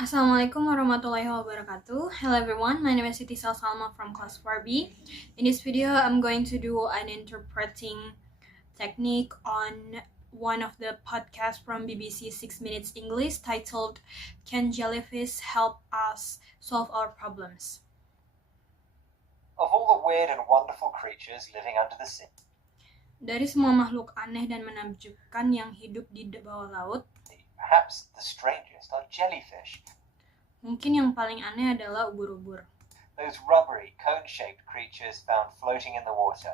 Assalamualaikum warahmatullahi wabarakatuh. Hello everyone, my name is Siti Salma from class 4B. In this video, I'm going to do an interpreting technique on one of the podcasts from BBC 6 Minutes English titled Can Jellyfish Help Us Solve Our Problems? Of all the weird and wonderful creatures living under the sea, Dari semua makhluk aneh dan menakjubkan yang hidup di bawah laut, perhaps the strangest are jellyfish. mungkin yang paling aneh adalah ubur-ubur. Those rubbery, cone-shaped creatures found floating in the water.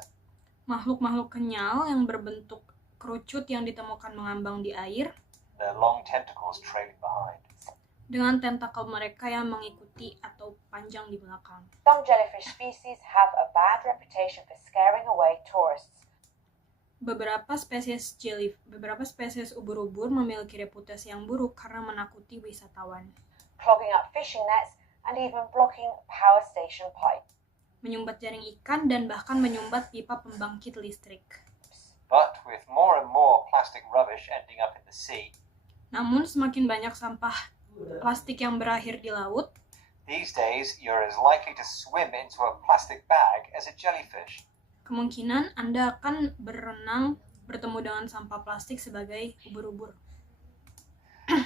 Makhluk-makhluk kenyal yang berbentuk kerucut yang ditemukan mengambang di air, Their long tentacles trailing behind. dengan tentakel mereka yang mengikuti atau panjang di belakang. Some jellyfish species have a bad reputation for scaring away tourists. Beberapa spesies ubur-ubur memiliki reputasi yang buruk karena menakuti wisatawan, Clogging up fishing nets and even blocking power station pipes. menyumbat jaring ikan dan bahkan menyumbat pipa pembangkit listrik. But with more and more plastic rubbish ending up in the sea, Namun semakin banyak sampah plastik yang berakhir di laut, these days you're as likely to swim into a plastic bag as a jellyfish. kemungkinan Anda akan berenang bertemu dengan sampah plastik sebagai ubur-ubur.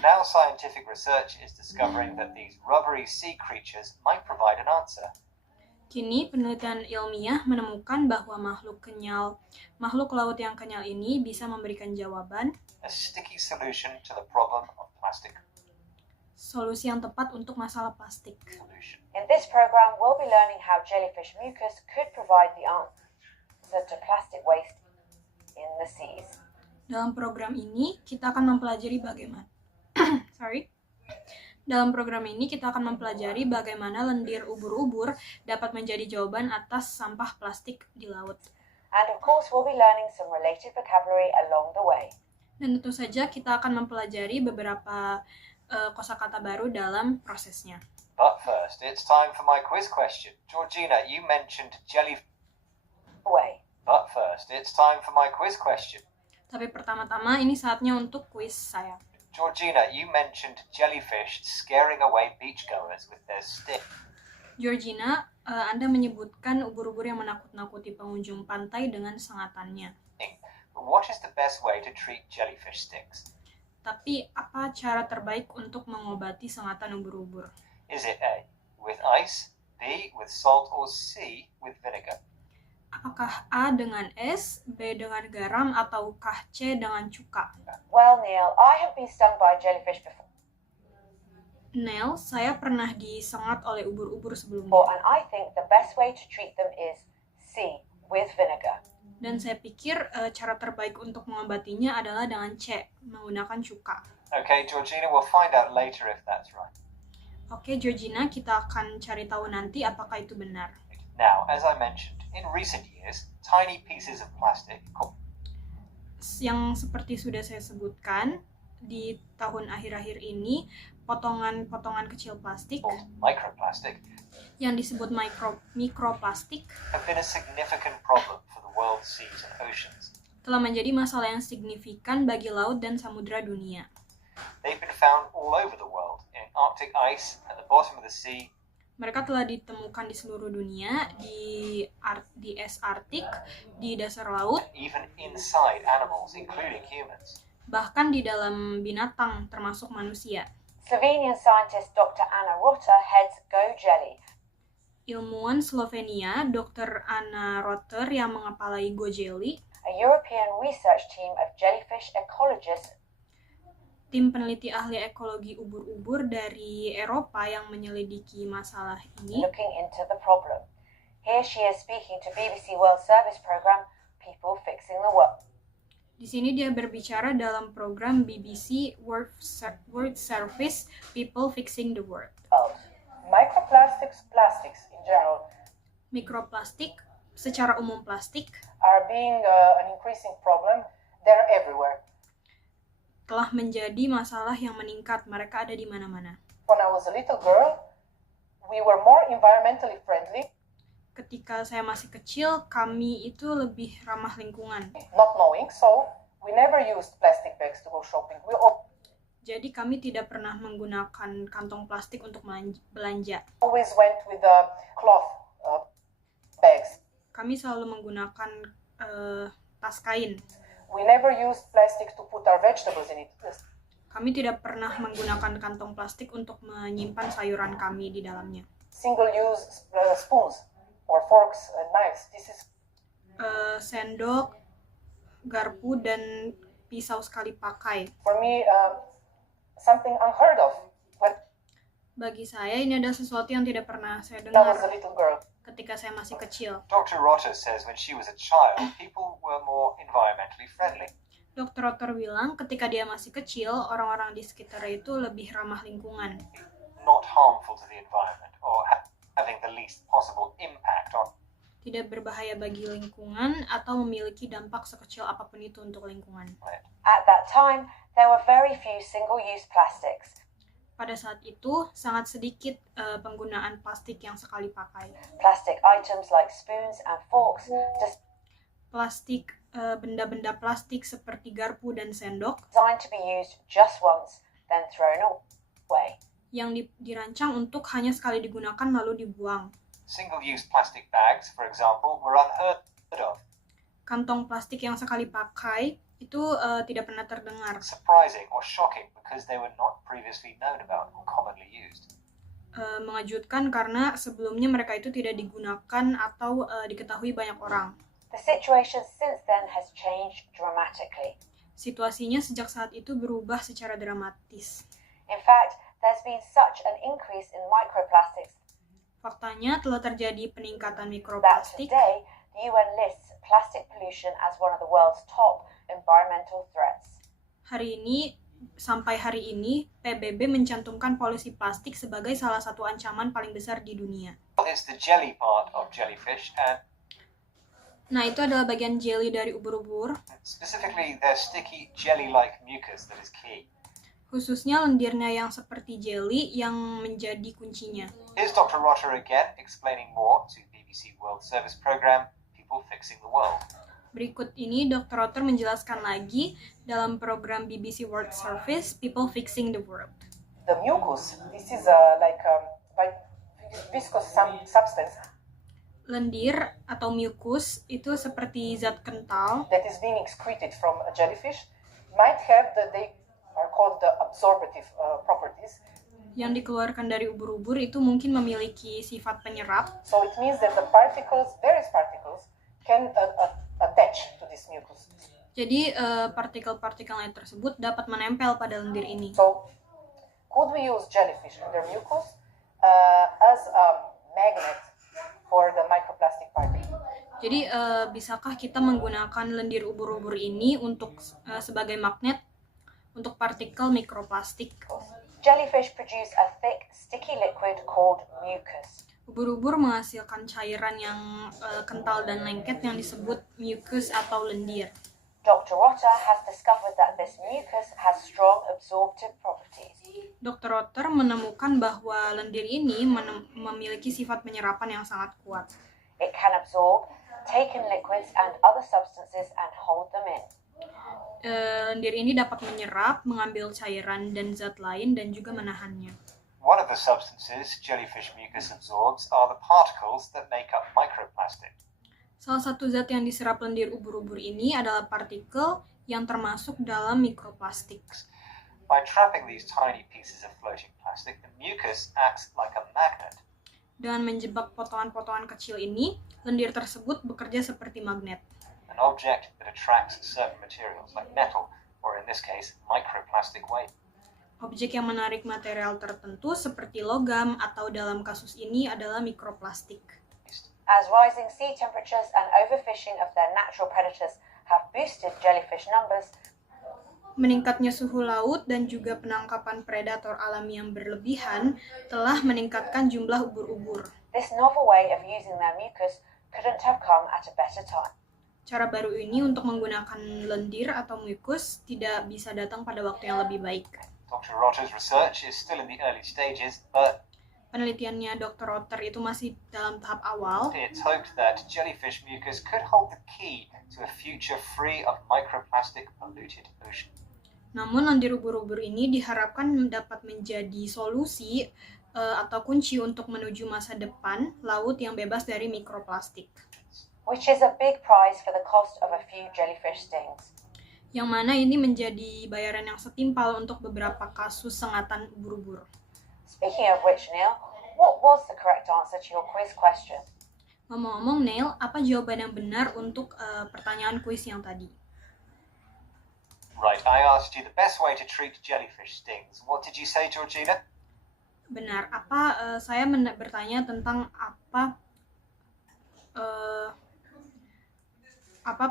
Now scientific research is discovering that these rubbery sea creatures might provide an answer. Kini penelitian ilmiah menemukan bahwa makhluk laut yang kenyal ini bisa memberikan jawaban, A sticky solution to the problem of plastic solusi yang tepat untuk masalah plastik. pollution. In this program, we'll be learning how jellyfish mucus could provide the answer to plastic waste in the seas. Dalam program ini kita akan mempelajari bagaimana lendir ubur-ubur dapat menjadi jawaban atas sampah plastik di laut. And of course, we'll be learning some related vocabulary along the way. Dan tentu saja kita akan mempelajari beberapa kosakata baru dalam prosesnya. But first, it's time for my quiz question. Georgina, you mentioned jellyfish. But first, it's time for my quiz question. Tapi pertama-tama ini saatnya untuk kuis saya. Georgina, you mentioned jellyfish scaring away beachgoers with their stick. Georgina, Anda menyebutkan ubur-ubur yang menakut-nakuti pengunjung pantai dengan sengatannya. But what is the best way to treat jellyfish sticks? Tapi apa cara terbaik untuk mengobati sengatan ubur-ubur? Is it A, with ice, B, with salt, or C, with vinegar? Apakah A dengan es, B dengan garam, ataukah C dengan cuka? Well, Neil, I have been stung by a jellyfish before, Neil, saya pernah disengat oleh ubur-ubur sebelumnya. and I think the best way to treat them is C, with vinegar. Dan saya pikir cara terbaik untuk mengobatinya adalah dengan C, menggunakan cuka. Okay, Georgina, we'll find out later if that's right. Oke, Georgina, kita akan cari tahu nanti apakah itu benar. Now, as I mentioned, in recent years, tiny pieces of plastic called Yang seperti sudah saya sebutkan, di tahun akhir-akhir ini, potongan-potongan kecil plastik microplastic yang disebut mikroplastik have been a significant problem for the world's seas and oceans. telah menjadi masalah yang signifikan bagi laut dan samudera dunia. They've been found all over the world, in Arctic ice, at the bottom of the sea, Mereka telah ditemukan di seluruh dunia, di es Arktik, di dasar laut, even inside animals, including humans. bahkan di dalam binatang termasuk manusia. Slovenian scientist Dr. Anna Rotter heads Go Jelly, Ilmuwan Slovenia, Dr. Anna Rotter yang mengepalai Go Jelly, a European research team of jellyfish ecologists, tim peneliti ahli ekologi ubur-ubur dari Eropa yang menyelidiki masalah ini. looking into the problem. Here she is speaking to BBC World Service program People Fixing the World. Di sini dia berbicara dalam program BBC World Service People Fixing the World. Microplastics, plastics in general, Mikroplastik, secara umum plastik, are being an increasing problem. They're everywhere. telah menjadi masalah yang meningkat. Mereka ada di mana-mana. When I was a little girl, we were more environmentally friendly, Ketika saya masih kecil, kami itu lebih ramah lingkungan. not knowing, so we never used plastic bags to go shopping. Jadi kami tidak pernah menggunakan kantong plastik untuk belanja. Always went with the cloth bags. Kami selalu menggunakan tas kain. We never used plastic to put our vegetables in it. Kami tidak pernah menggunakan kantong plastik untuk menyimpan sayuran kami di dalamnya. Single-use spoons or forks and knives. This is Sendok, garpu, dan pisau sekali pakai. for me something unheard of. When Bagi saya ini adalah sesuatu yang tidak pernah saya I was a dengar little girl. ketika saya masih kecil. Dr. Rotter says when she was a child, people were more environmentally friendly. Dr. Rotter bilang ketika dia masih kecil, orang-orang di sekitar itu lebih ramah lingkungan, Not harmful to the environment or having the least possible impact on tidak berbahaya bagi lingkungan, atau memiliki dampak sekecil apapun itu untuk lingkungan. it. At that time, there were very few single-use plastics. Pada saat itu, sangat sedikit penggunaan plastik yang sekali pakai. Plastic items like spoons and forks Plastik, benda-benda plastik seperti garpu dan sendok designed to be used just once, then thrown away. yang dirancang untuk hanya sekali digunakan lalu dibuang. Single-use plastic bags, for example, were unheard of. Kantong plastik yang sekali pakai itu tidak pernah terdengar. Surprising or shocking because they were not previously known about or commonly used. Mengejutkan karena sebelumnya mereka itu tidak digunakan atau diketahui banyak orang. The situation since then has changed dramatically. Situasinya sejak saat itu berubah secara dramatis. In fact, there's been such an increase in microplastics Faktanya telah terjadi peningkatan that mikroplastik. today the UN lists plastic pollution as one of the world's top environmental threats. Sampai hari ini, PBB mencantumkan polusi plastik sebagai salah satu ancaman paling besar di dunia. It's the jelly part of jellyfish, and Nah, itu adalah bagian jelly dari ubur-ubur, specifically their sticky jelly-like mucus that is key. khususnya lendirnya yang seperti jelly yang menjadi kuncinya. Here's Dr. Rotter again explaining more to BBC World Service program People Fixing the World. Berikut ini Dr. Rotter menjelaskan lagi dalam program BBC World Service People Fixing the World. The mucus, this is viscous substance Lendir atau mucus itu seperti zat kental that is being excreted from a jellyfish might have they are called the absorptive properties. yang dikeluarkan dari ubur-ubur itu mungkin memiliki sifat penyerap. So it means that various particles, can attach to this mucus. Jadi partikel-partikel lain tersebut dapat menempel pada lendir ini. So could we use jellyfish and their mucus as a magnet for the microplastic particle? Jadi bisakah kita menggunakan lendir ubur-ubur ini untuk sebagai magnet untuk partikel mikroplastik? Jellyfish produce a thick, sticky liquid called mucus. Ubur-ubur menghasilkan cairan yang kental dan lengket yang disebut mucus atau lendir. Dr. Rotter has discovered that this mucus has strong absorptive properties. Dr. Rotter menemukan bahwa lendir ini memiliki sifat penyerapan yang sangat kuat. It can absorb, take in liquids and other substances and hold them in. Lendir ini dapat menyerap, mengambil cairan dan zat lain, dan juga menahannya. One of the substances jellyfish mucus absorbs are the particles that make up microplastic. Salah satu zat yang diserap lendir ubur-ubur ini adalah partikel yang termasuk dalam mikroplastik. By trapping these tiny pieces of floating plastic, the mucus acts like a magnet. Dengan menjebak potongan-potongan kecil ini, lendir tersebut bekerja seperti magnet. An object that attracts certain materials like metal, or in this case, microplastic waste. Objek yang menarik material tertentu seperti logam atau dalam kasus ini adalah mikroplastik. As rising sea temperatures and overfishing of their natural predators have boosted jellyfish numbers, Meningkatnya suhu laut dan juga penangkapan predator alami yang berlebihan telah meningkatkan jumlah ubur-ubur. this novel way of using their mucus couldn't have come at a better time. Cara baru ini untuk menggunakan lendir atau mucus tidak bisa datang pada waktu yang lebih baik. Dr. Rotter's research is still in the early stages, but Penelitiannya Dr. Rotter itu masih dalam tahap awal. it's hoped that jellyfish mucus could hold the key to a future free of microplastic polluted ocean. Namun lendir ubur-ubur ini diharapkan dapat menjadi solusi atau kunci untuk menuju masa depan laut yang bebas dari mikroplastik. Which is a big prize for the cost of a few jellyfish stings. Yang mana ini menjadi bayaran yang setimpal untuk beberapa kasus sengatan ubur-ubur. Speaking of which, Neil, what was the correct answer to your quiz question? Ngomong-ngomong, Neil, apa jawaban yang benar untuk pertanyaan kuis yang tadi? Right, I asked you the best way to treat jellyfish stings. What did you say, Georgina? Benar. Saya bertanya tentang apa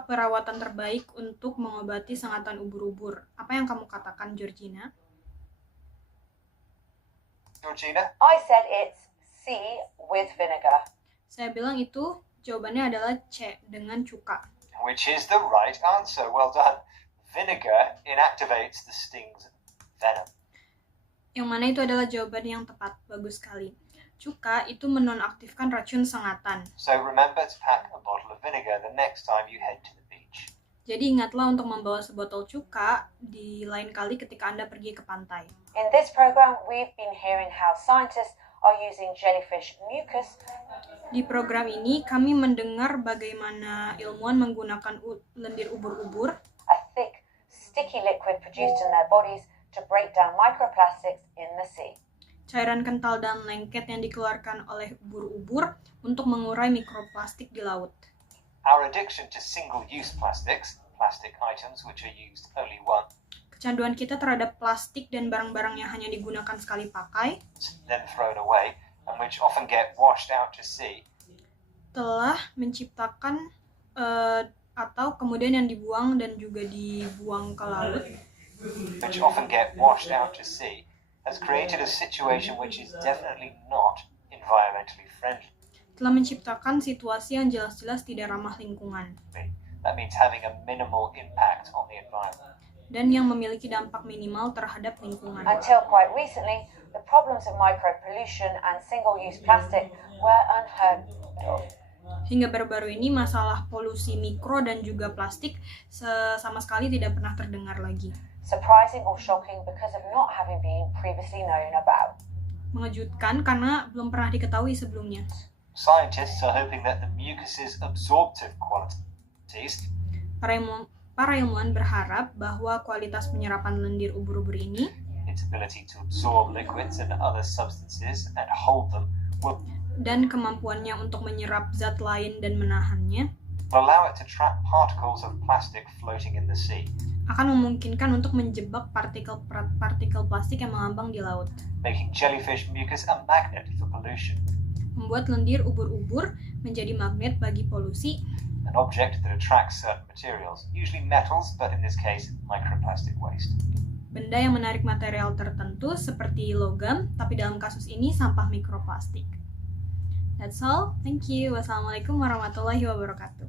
perawatan terbaik untuk mengobati sengatan ubur-ubur. Apa yang kamu katakan, Georgina? Georgina? I said it's C with vinegar. Saya bilang itu jawabannya adalah C, dengan cuka. Which is the right answer. Well done. Vinegar inactivates the sting's venom. Yang mana itu adalah jawaban yang tepat. Bagus sekali. Cuka itu menonaktifkan racun sengatan. So remember to pack a bottle of vinegar the next time you head to the beach. Jadi ingatlah untuk membawa sebotol cuka di lain kali ketika Anda pergi ke pantai. In this program, we've been hearing how scientists are using jellyfish mucus. Di program ini, kami mendengar bagaimana ilmuwan menggunakan lendir ubur-ubur, A thick, sticky liquid produced in their bodies to break down microplastics in the sea. cairan kental dan lengket yang dikeluarkan oleh ubur-ubur untuk mengurai mikroplastik di laut. Our addiction to single-use plastics, plastic items which are used only once, Kecanduan kita terhadap plastik dan barang-barang yang hanya digunakan sekali pakai, then thrown away, and which often get washed out to sea, telah menciptakan atau kemudian yang dibuang dan juga dibuang ke laut, which often get washed out to sea, has created a situation which is definitely not environmentally friendly. telah menciptakan situasi yang jelas-jelas tidak ramah lingkungan, That means having a minimal impact on the environment. dan yang memiliki dampak minimal terhadap lingkungan. Until quite recently, the problems of micropollution and single-use plastic were unheard of. Hingga baru-baru ini masalah polusi mikro dan juga plastik sama sekali tidak pernah terdengar lagi. Surprising or shocking because of not having been previously known about. Mengejutkan karena belum pernah diketahui sebelumnya. Scientists are hoping that the mucus's absorptive qualities Para ilmuwan berharap bahwa kualitas penyerapan lendir ubur-ubur ini, its ability to absorb liquids and other substances and hold them will dan kemampuannya untuk menyerap zat lain dan menahannya, allow it to trap particles of plastic floating in the sea, akan memungkinkan untuk menjebak partikel plastik yang mengambang di laut, making jellyfish mucus a magnet for pollution, membuat lendir ubur-ubur menjadi magnet bagi polusi, an object that attracts certain materials, usually metals, but in this case, microplastic waste. benda yang menarik material tertentu seperti logam, tapi dalam kasus ini sampah mikroplastik. That's all. Thank you. Wassalamualaikum warahmatullahi wabarakatuh.